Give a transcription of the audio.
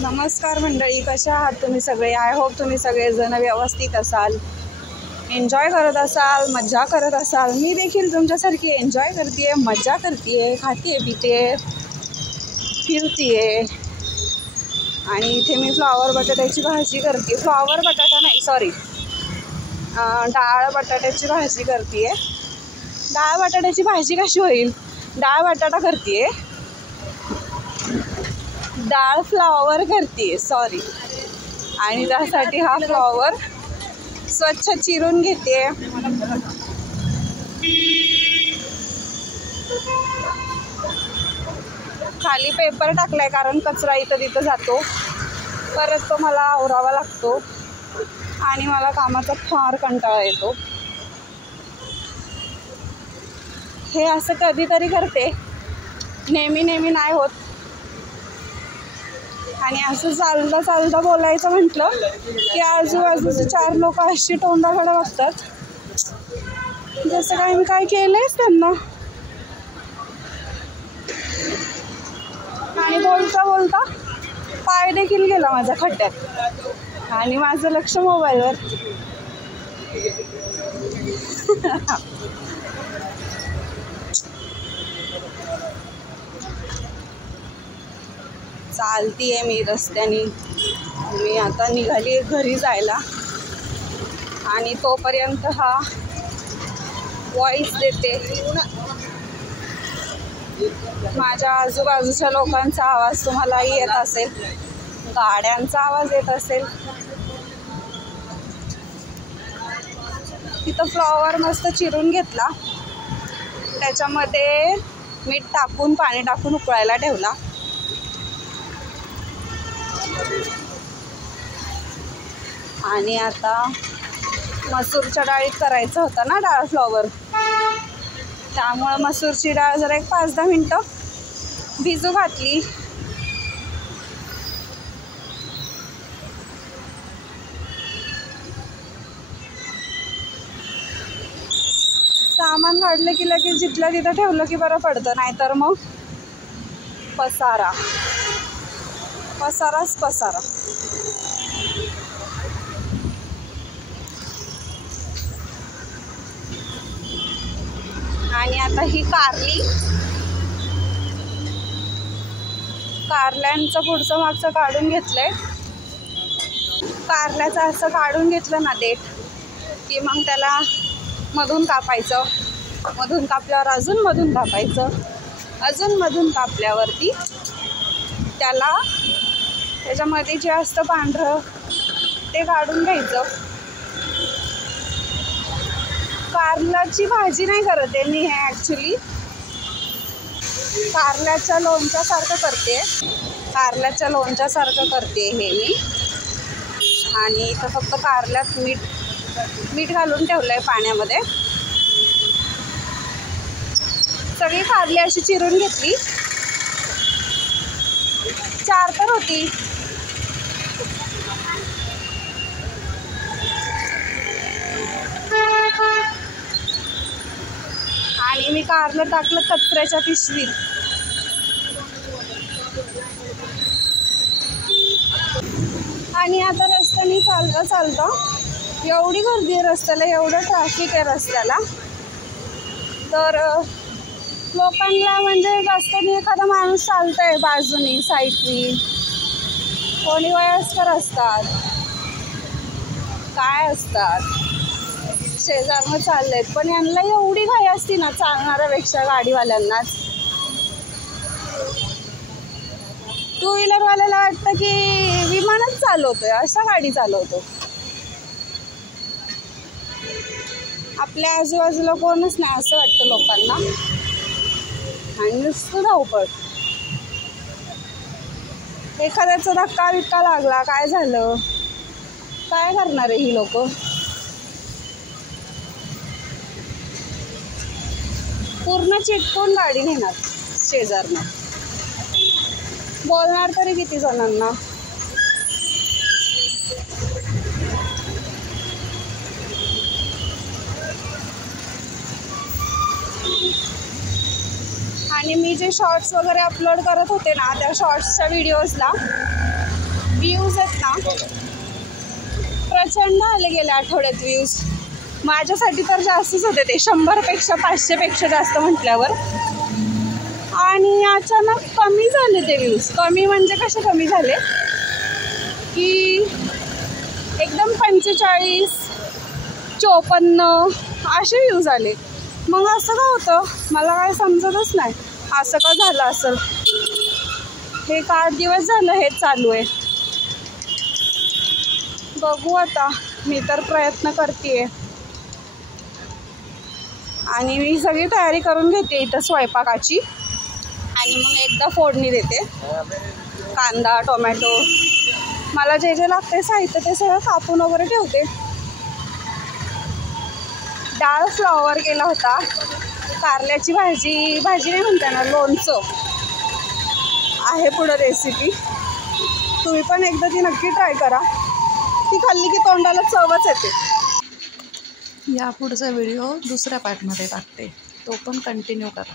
नमस्कार मंडळी, कशा आहात तुम्ही सगळे? आय होप तुम्ही सगळेजण व्यवस्थित असाल, एन्जॉय करत असाल, मज्जा करत असाल. मी देखील तुमच्यासारखी एन्जॉय करते, मज्जा करते, खाते, पिते, फिरते. आणि इथे मी फ्लॉवर बटाट्याची भाजी करते. फ्लॉवर बटाटा नाही, सॉरी, डाळ बटाट्याची भाजी करते. डाळ बटाट्याची भाजी कशी होईल? डाळ बटाटा करते, डाळ फ्लॉवर करते, सॉरी. आणि त्यासाठी हा फ्लॉवर स्वच्छ चिरून घेते. खाली पेपर टाकलाय कारण कचरा इथं तिथं जातो, परत तो मला आवरावा लागतो आणि मला कामाचा फार कंटाळा येतो. हे असं कधीतरी करते, नेहमी नाही होत. आणि असं चालता चालता बोलायचं म्हटलं की आजूबाजूचे 4 लोक अशी तोंडाकडे बघतात जसं काय मी काय केलंयच त्यांना. आणि बोलता बोलता पाय देखील गेला माझ्या खड्ड्यात आणि माझं लक्ष मोबाईलवर. चालतीये मी रस्त्याने. मी आता निघाली घरी जायला आणि तोपर्यंत हा व्हॉइस देते. माझ्या आजूबाजूच्या लोकांचा आवाज तुम्हालाही येत असेल, गाड्यांचा आवाज येत असेल. तिथं फ्लॉवर मस्त चिरून घेतला, त्याच्यामध्ये मीठ टाकून पाणी टाकून उकळायला ठेवला. आणि आता मसूरच्या डाळीत करायचं होतं ना डाळ फ्लॉवर, त्यामुळं मसूरची डाळ जरा एक 5-10 मिनटं भिजू घातली. सामान काढलं की लगेच जिथलं तिथं ठेवलं की बरं पडतं, नाहीतर मग पसाराच पसारा. आणि आता ही कारल्यांचं पुढचं मागचं काढून घेतलंय. कारल्याचं असं काढून घेतलं ना देठ की मग त्याला मधून कापायचं, मधून कापल्यावर अजून मधून कापायचं, अजून मधून कापल्यावरती त्याला त्याच्यामध्ये जे असतं पांढरं ते काढून घ्यायचं. कारल्याची भाजी नाही करत आहे मी, हे ॲक्च्युली कारल्याच्या लोणच्यासारखं करते हे मी. आणि इथं फक्त कारल्यात मीठ घालून ठेवलं आहे पाण्यामध्ये. सगळी कारली अशी चिरून घेतली, 4 तर होती. आणि मी कारलं टाकलं कचऱ्याच्या पिशवीत. आणि आता रस्त्याने चालता एवढी गर्दी आहे रस्त्याला, एवढं ट्रॅफिक आहे रस्त्याला, तर लोकांना म्हणजे रस्त्याने एखादा माणूस चालतंय बाजूनी साईडनी, कोणी वयस्कर असतात, काय असतात, शेजारनं चाललेत, पण यांना एवढी घाई असती ना चालणाऱ्यापेक्षा गाडीवाल्यांनाच. 2 व्हीलरवाल्याला वाटतं की विमानच चालवतोय, अशा गाडी चालवतो. आपल्या आजूबाजूला कोणच नाही असं वाटतं लोकांना, आणि नुसतं धावपळ. एखाद्याचा धक्का बिक्का लागला, काय झालं, काय करणार आहे ही लोक? पूर्ण चिटकून गाडी नेणार शेजारनं. बोलणार तरी किती जणांना? आणि मी जे शॉर्ट्स वगैरे अपलोड करत होते ना, त्या शॉर्ट्सच्या व्हिडिओजला व्ह्यूज आहेत ना प्रचंड आले गेल्या आठवड्यात व्ह्यूज. माझ्यासाठी तर जास्तच होते ते, 100पेक्षा 500पेक्षा जास्त म्हटल्यावर. आणि अचानक कमी झाले ते व्ह्यूज. कमी म्हणजे कसे कमी झाले की एकदम 45, 54 असे व्ह्यूज आले. मग असं का होतं मला काय समजतच नाही, असं का झालं असेल. हे 8 दिवस झालं हे चालू आहे. बघू आता, मी तर प्रयत्न करते आणि मी सगळी तयारी करून घेते इथं स्वयंपाकाची. आणि मग एकदा फोडणी देते. कांदा, टोमॅटो, मला जे जे लागते साहित्य ते सगळं कापून वगैरे ठेवते. डाळ फ्लॉवर केला होता. कारल्याची भाजी नाही म्हणते ना, लोणचं आहे पुढं रेसिपी. तुम्ही पण एकदा ती नक्की ट्राय करा. ती खाल्ली की तोंडाला चवच येते. या पुढचा व्हिडिओ दुसऱ्या पार्टमध्ये टाकते, तो पण कंटिन्यू करा.